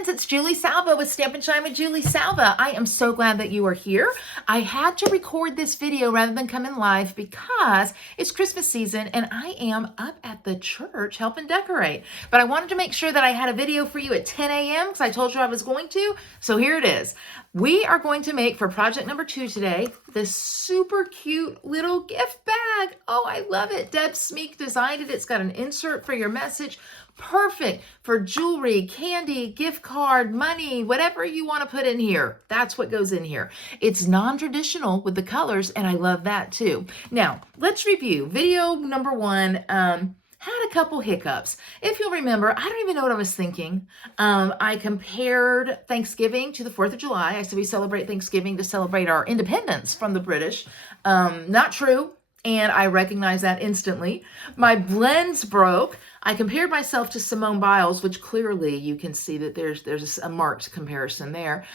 friends, it's Julie Salva with Stampin' Shine with Julie Salva. I am so glad that you are here. I had to record this video rather than come in live because it's Christmas season and I am up at the church helping decorate. But I wanted to make sure that I had a video for you at 10 a.m. because I told you I was going to. So here it is. We are going to make, for project number 2 today, this super cute little gift bag. Oh, I love it. Deb Smeek designed it. It's got an insert for your message. Perfect for jewelry, candy, gift card, money, whatever you want to put in here. That's what goes in here. It's non-traditional with the colors, and I love that too. Now, let's review. Video number 1 had a couple hiccups. If you'll remember, I don't even know what I was thinking. I compared Thanksgiving to the 4th of July. I said we celebrate Thanksgiving to celebrate our independence from the British. Not true. And I recognized that instantly. My blends broke. I compared myself to Simone Biles, which clearly you can see that there's a marked comparison there.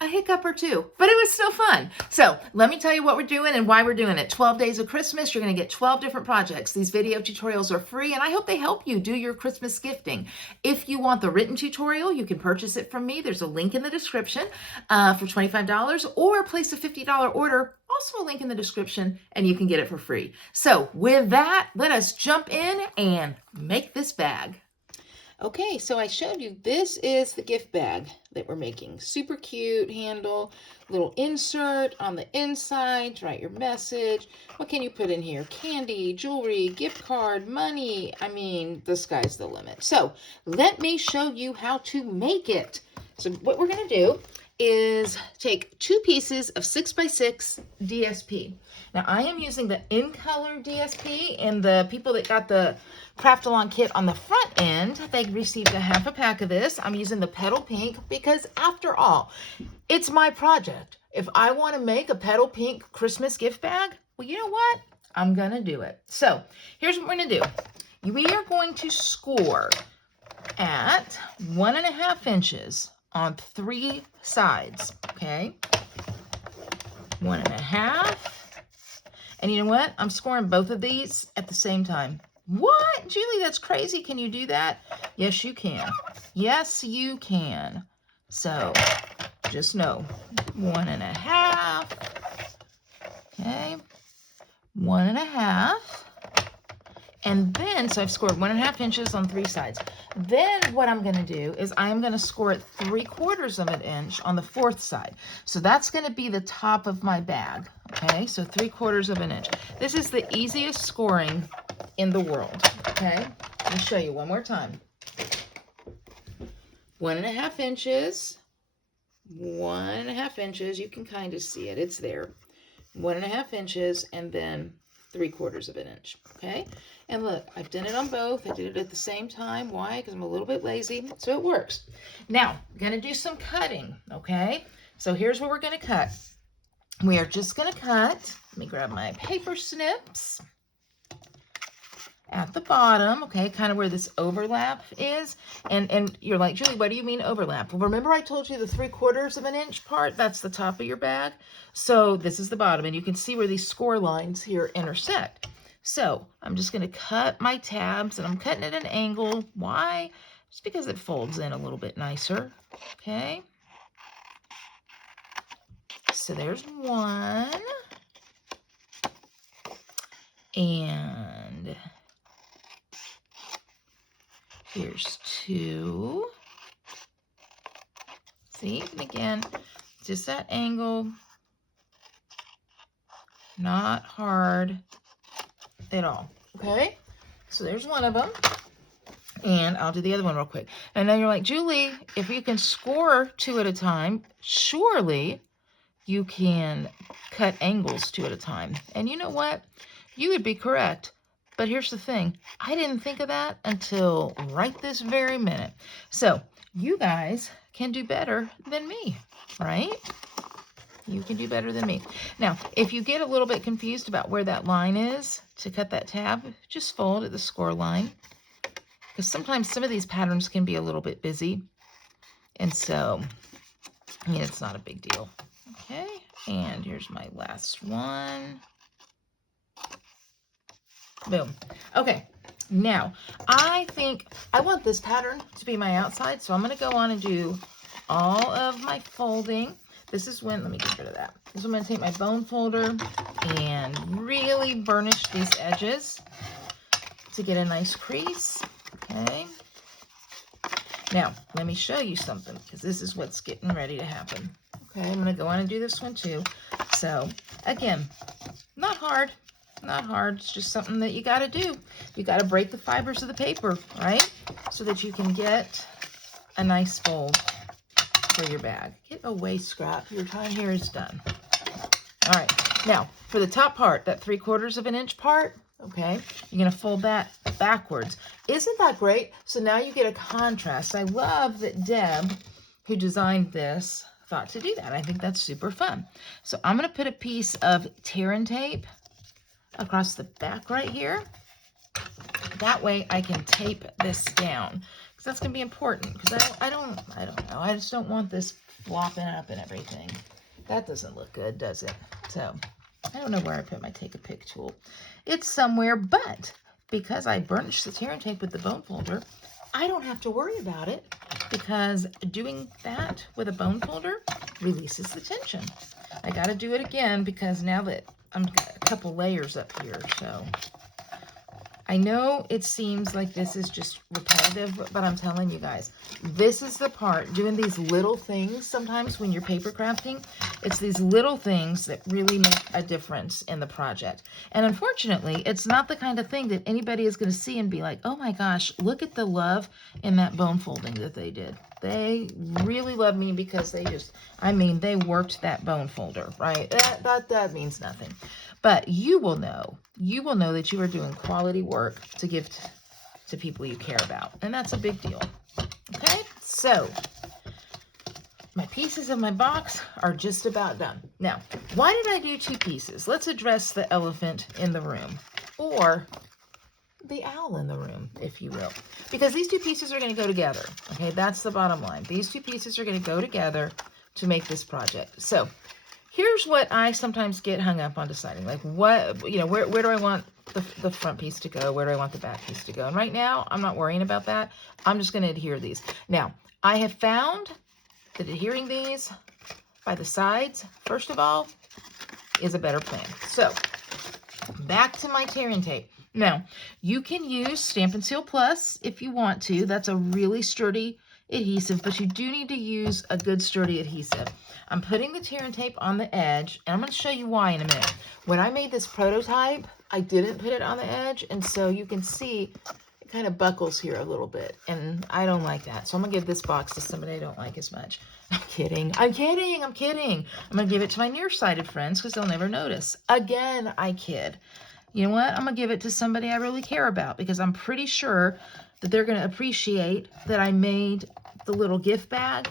A hiccup or two, but it was still fun. So let me tell you what we're doing and why we're doing it. 12 days of Christmas, you're going to get 12 different projects. These video tutorials are free, and I hope they help you do your Christmas gifting. If you want the written tutorial, you can purchase it from me. There's a link in the description for $25, or place a $50 order. Also a link in the description, and you can get it for free. So with that, let us jump in and make this bag. Okay, so I showed you, this is the gift bag that we're making. Super cute handle, little insert on the inside to write your message. What can you put in here? Candy, jewelry, gift card, money. I mean, the sky's the limit. So let me show you how to make it. So what we're going to do is take 2 pieces of 6x6 DSP. Now I am using the in color DSP, and the people that got the craft along kit on the front end, they received a half a pack of this. I'm using the petal pink because after all, it's my project. If I want to make a petal pink Christmas gift bag, well, you know what? I'm gonna do it. So here's what we're gonna do. We are going to score at 1.5 inches on 3 sides, okay? 1.5. And you know what? I'm scoring both of these at the same time. What? Julie, that's crazy. Can you do that? Yes, you can. Yes, you can. So just know 1.5. Okay. 1.5. And then, so I've scored 1.5 inches on 3 sides. Then what I'm going to do is I'm going to score it 3/4 of an inch on the 4th side. So that's going to be the top of my bag. Okay, so 3/4 of an inch. This is the easiest scoring in the world. Okay, let me show you one more time. 1.5 inches. 1.5 inches. You can kind of see it. It's there. 1.5 inches, and then 3/4 of an inch. Okay, and look, I've done it on both. I did it at the same time. Why? Because I'm a little bit lazy, so it works. Now, I'm going to do some cutting. Okay, so here's what we're going to cut. We are just going to cut. Let me grab my paper snips at the bottom, okay, kind of where this overlap is. And you're like, Julie, what do you mean overlap? Well, remember I told you the 3/4 of an inch part? That's the top of your bag. So this is the bottom, and you can see where these score lines here intersect. So I'm just going to cut my tabs, and I'm cutting at an angle. Why? Just because it folds in a little bit nicer. Okay. So there's 1. And here's 2. See, and again, just that angle, not hard at all. Okay, so there's one of them, and I'll do the other one real quick. And then you're like, Julie, if you can score 2 at a time, surely you can cut angles 2 at a time. And you know what? You would be correct. But here's the thing. I didn't think of that until right this very minute. So you guys can do better than me, right? You can do better than me. Now, if you get a little bit confused about where that line is to cut that tab, just fold at the score line. Because sometimes some of these patterns can be a little bit busy. And so, I mean, it's not a big deal. Okay, and here's my last one. Boom. Okay, Now, I think I want this pattern to be my outside, so I'm going to go on and do all of my folding. This is when, let me get rid of that. This is when I'm going to take my bone folder and really burnish these edges to get a nice crease. Okay. Now, let me show you something, because this is what's getting ready to happen. Okay, I'm going to go on and do this one too. So, again, not hard. Not hard. It's just something that you got to do. You got to break the fibers of the paper, right? So that you can get a nice fold for your bag. Get away, Scrap. Your time here is done. All right. Now, for the top part, that 3/4 of an inch part, okay, you're going to fold that backwards. Isn't that great? So now you get a contrast. I love that Deb, who designed this, thought to do that. I think that's super fun. So I'm going to put a piece of tear and tape across the back right here. That way I can tape this down, because that's going to be important, because I don't know. I just don't want this flopping up and everything. That doesn't look good, does it? So I don't know where I put my take a pic tool. It's somewhere, but because I burnished the tear and tape with the bone folder, I don't have to worry about it, because doing that with a bone folder releases the tension. I got to do it again, because now that I'm got a couple layers up here, so I know it seems like this is just repetitive, but I'm telling you guys, this is the part, doing these little things sometimes when you're paper crafting, it's these little things that really make a difference in the project. And unfortunately, it's not the kind of thing that anybody is going to see and be like, oh my gosh, look at the love in that bone folding that they did. They really love me because they just, I mean, they worked that bone folder, right? That means nothing. But you will know that you are doing quality work to give to people you care about. And that's a big deal. Okay, so my pieces of my box are just about done. Now, why did I do 2 pieces? Let's address the elephant in the room, or the owl in the room, if you will. Because these 2 pieces are going to go together. Okay, that's the bottom line. These 2 pieces are going to go together to make this project. So here's what I sometimes get hung up on deciding, like what, you know, where do I want the front piece to go? Where do I want the back piece to go? And right now, I'm not worrying about that. I'm just going to adhere these. Now, I have found that adhering these by the sides, first of all, is a better plan. So back to my tear and tape. Now, you can use Stampin' Seal Plus if you want to. That's a really sturdy adhesive, but you do need to use a good sturdy adhesive. I'm putting the tear and tape on the edge, and I'm going to show you why in a minute. When I made this prototype, I didn't put it on the edge, and so you can see it kind of buckles here a little bit, and I don't like that. So I'm going to give this box to somebody I don't like as much. I'm kidding. I'm kidding. I'm kidding. I'm going to give it to my nearsighted friends because they'll never notice. Again, I kid. You know what? I'm going to give it to somebody I really care about, because I'm pretty sure that they're going to appreciate that I made the little gift bag,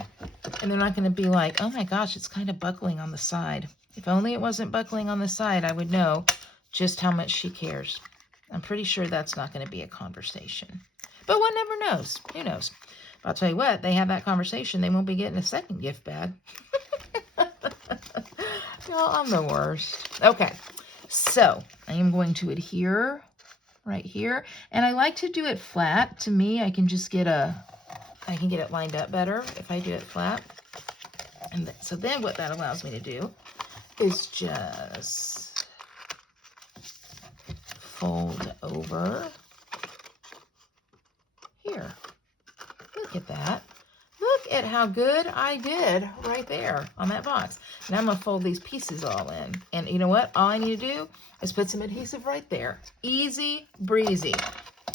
and they're not going to be like, oh my gosh, it's kind of buckling on the side. If only it wasn't buckling on the side, I would know just how much she cares. I'm pretty sure that's not going to be a conversation. But one never knows. Who knows? But I'll tell you what, they have that conversation, they won't be getting a second gift bag. No, I'm the worst. Okay. So I am going to adhere right here, and I like to do it flat. To me, I can just get I can get it lined up better if I do it flat. And so then what that allows me to do is just fold over here. Look at that. Look at how good I did right there on that box. Now I'm going to fold these pieces all in. And you know what? All I need to do is put some adhesive right there. Easy breezy.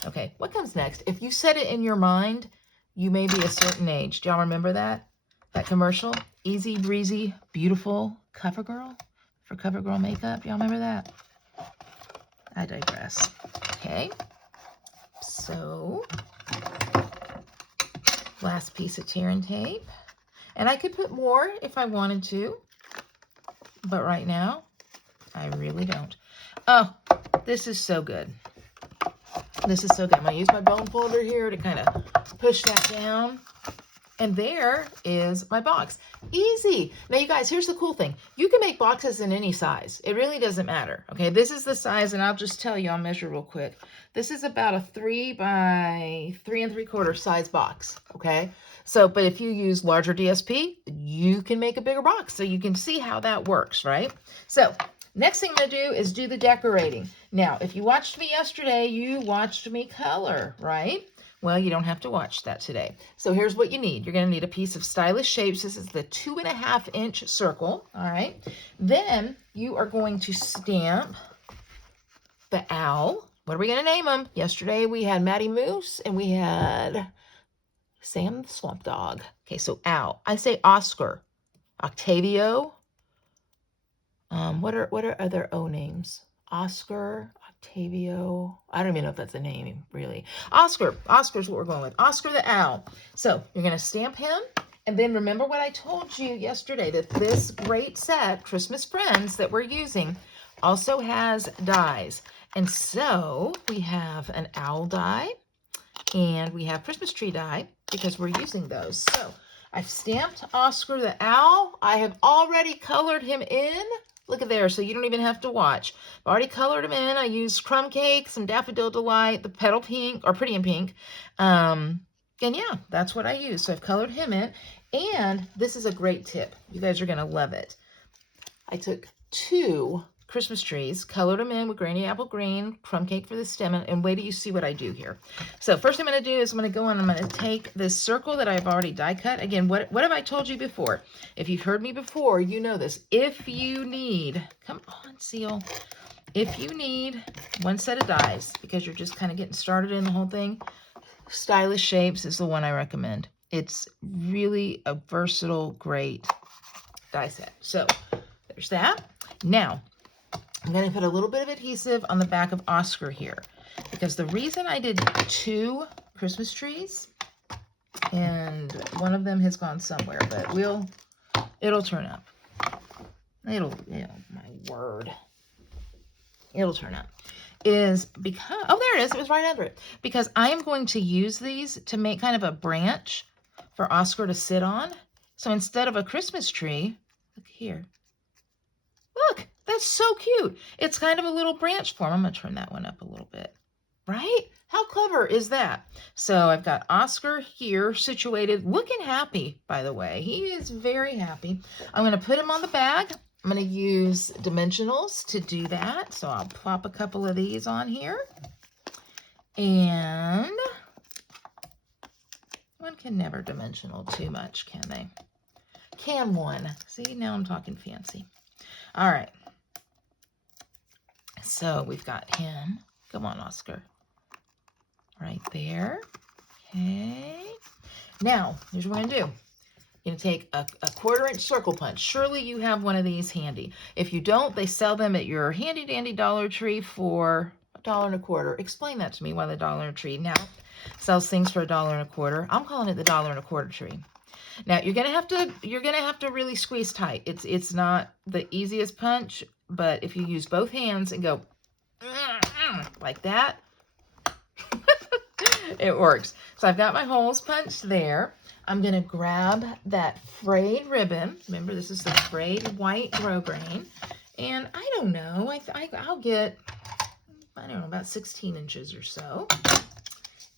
Okay, what comes next? If you set it in your mind, you may be a certain age. Do y'all remember that? That commercial? Easy breezy, beautiful CoverGirl for CoverGirl makeup. Y'all remember that? I digress. Okay, so last piece of tear and tape. And I could put more if I wanted to, but right now, I really don't. Oh, this is so good. This is so good. I'm going to use my bone folder here to kind of push that down. And there is my box. Easy. Now, you guys, here's the cool thing. You can make boxes in any size. It really doesn't matter. Okay, this is the size, and I'll just tell you, I'll measure real quick. This is about a 3 by 3 3/4 size box. Okay, so, but if you use larger DSP, you can make a bigger box. So you can see how that works, right? So next thing I'm going to do is do the decorating. Now, if you watched me yesterday, you watched me color, right? Well, you don't have to watch that today. So here's what you need. You're going to need a piece of Stylish Shapes. This is the 2.5 inch circle. All right. Then you are going to stamp the owl. What are we going to name him? Yesterday we had Matty Moose and we had Sam the Swamp Dog. Okay, so owl. I say Oscar, Octavio. What are other O names? Oscar, Octavio. I don't even know if that's a name, really. Oscar. Oscar's what we're going with. Oscar the owl. So you're going to stamp him. And then remember what I told you yesterday, that this great set, Christmas Friends, that we're using also has dies. And so we have an owl die and we have Christmas tree die because we're using those. So I've stamped Oscar the owl. I have already colored him in. Look at there, so you don't even have to watch. I've already colored them in. I used Crumb Cake, some Daffodil Delight, the Petal Pink, or Pretty in Pink. And yeah, that's what I used. So I've colored him in. And this is a great tip. You guys are going to love it. I took 2 Christmas trees, colored them in with Granny Apple Green, Crumb Cake for the stem, and wait till you see what I do here. So first thing I'm going to do is I'm going to go on, I'm going to take this circle that I've already die cut. Again, what have I told you before? If you've heard me before, you know this. If you need, come on, Seal. If you need 1 set of dies, because you're just kind of getting started in the whole thing, Stylish Shapes is the one I recommend. It's really a versatile, great die set. So there's that. Now, I'm going to put a little bit of adhesive on the back of Oscar here, because the reason I did 2 Christmas trees, and one of them has gone somewhere, but it'll turn up. My word. It'll turn up. Is because, oh, there it is. It was right under it. Because I am going to use these to make kind of a branch for Oscar to sit on. So instead of a Christmas tree, look here. Look. That's so cute. It's kind of a little branch form. I'm going to turn that one up a little bit. Right? How clever is that? So I've got Oscar here situated, looking happy, by the way. He is very happy. I'm going to put him on the bag. I'm going to use dimensionals to do that. So I'll plop a couple of these on here. And one can never dimensional too much, can they? Can one? See, now I'm talking fancy. All right. So we've got him. Come on, Oscar. Right there. Okay. Now, here's what I'm going to do. You're going to take a 1/4 inch circle punch. Surely you have one of these handy. If you don't, they sell them at your handy dandy Dollar Tree for $1.25. Explain that to me, why the Dollar Tree now sells things for $1.25. I'm calling it the $1.25 tree. Now you're gonna have to really squeeze tight. It's not the easiest punch, but if you use both hands and go like that, it works. So I've got my holes punched there. I'm gonna grab that frayed ribbon. Remember, this is the frayed white grosgrain, and I don't know. I'll get, I don't know, about 16 inches or so,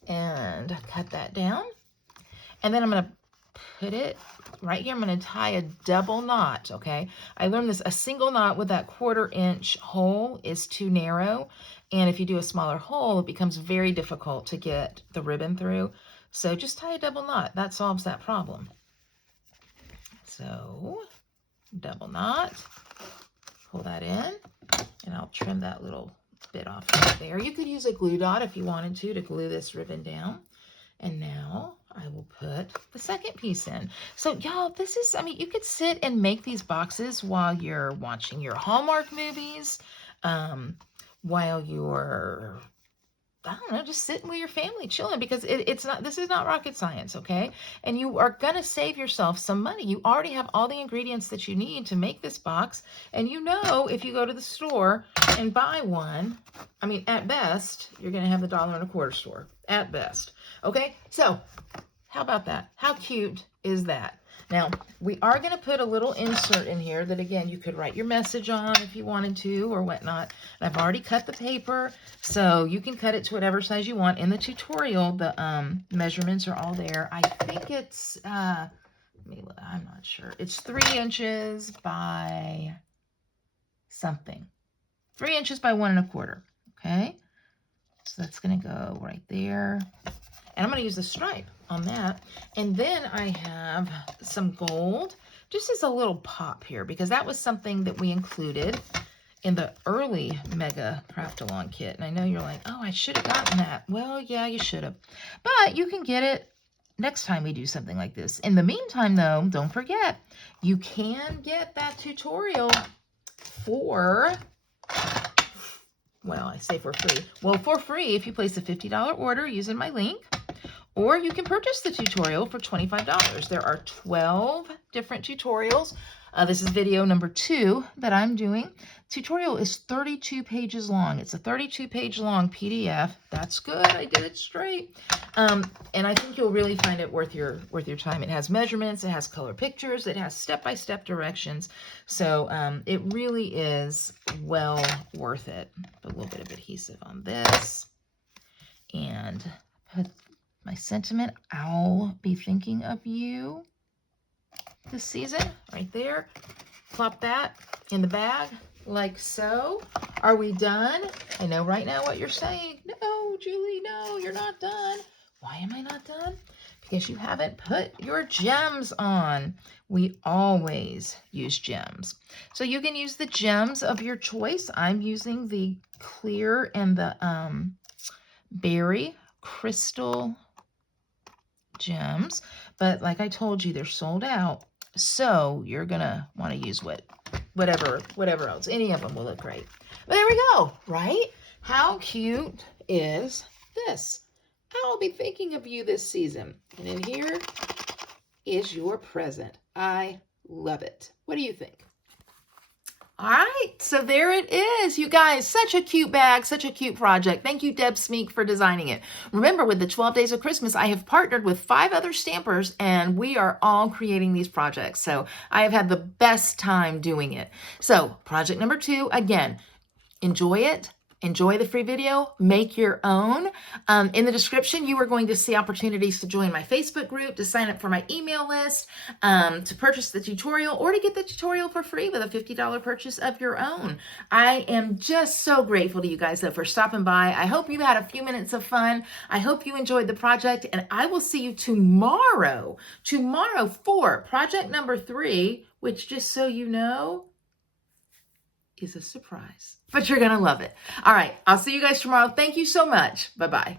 and cut that down, and then I'm gonna put it right here. I'm going to tie a double knot, okay? I learned this, a single knot with that 1/4 inch hole is too narrow, and if you do a smaller hole, it becomes very difficult to get the ribbon through. So just tie a double knot. That solves that problem. So double knot, pull that in, and I'll trim that little bit off right there. You could use a glue dot if you wanted to glue this ribbon down. And now I will put the second piece in. So y'all, this is, I mean, you could sit and make these boxes while you're watching your Hallmark movies, while you're, I don't know, just sitting with your family, chilling, because it's not, this is not rocket science, okay? And you are going to save yourself some money. You already have all the ingredients that you need to make this box. And you know, if you go to the store and buy one, I mean, at best, you're going to have the $1.25 store, at best. Okay, so How about that? How cute is that? Now, we are going to put a little insert in here that, again, you could write your message on if you wanted to or whatnot. And I've already cut the paper, so you can cut it to whatever size you want. In the tutorial, the measurements are all there. I think it's, I'm not sure. It's 3 inches by something. 3 inches by 1 1/4, okay? So that's going to go right there. And I'm going to use the stripe on that. And then I have some gold, just as a little pop here, because that was something that we included in the early Mega Craft-A-Long kit. And I know you're like, oh, I should have gotten that. Well, yeah, you should have. But you can get it next time we do something like this. In the meantime, though, don't forget, you can get that tutorial for... well, I say for free. Well, for free if you place a $50 order using my link, or you can purchase the tutorial for $25. There are 12 different tutorials. This is video number 2 that I'm doing. Tutorial is 32 pages long. It's a 32-page long PDF. That's good. I did it straight. And I think you'll really find it worth your time. It has measurements. It has color pictures. It has step-by-step directions. So it really is well worth it. Put a little bit of adhesive on this. And put my sentiment, I'll be thinking of you this season, right there. Plop that in the bag, like so. Are we done? I know right now what you're saying. No, Julie, no, you're not done. Why am I not done? Because you haven't put your gems on. We always use gems. So you can use the gems of your choice. I'm using the clear and the berry crystal gems, but like I told you, they're sold out, so you're gonna want to use whatever else. Any of them will look great. But there we go, right? How cute is this? I'll be thinking of you this season, and in here is your present. I love it. What do you think? All right, so there it is. You guys, such a cute bag, such a cute project. Thank you, Deb Smeek, for designing it. Remember, with the 12 Days of Christmas, I have partnered with 5 other stampers, and we are all creating these projects. So I have had the best time doing it. So project number 2, again, enjoy it. Enjoy the free video, make your own. In the description, you are going to see opportunities to join my Facebook group, to sign up for my email list, to purchase the tutorial, or to get the tutorial for free with a $50 purchase of your own. I am just so grateful to you guys, though, for stopping by. I hope you had a few minutes of fun. I hope you enjoyed the project, and I will see you tomorrow for project number 3, which, just so you know, is a surprise, but you're going to love it. All right. I'll see you guys tomorrow. Thank you so much. Bye-bye.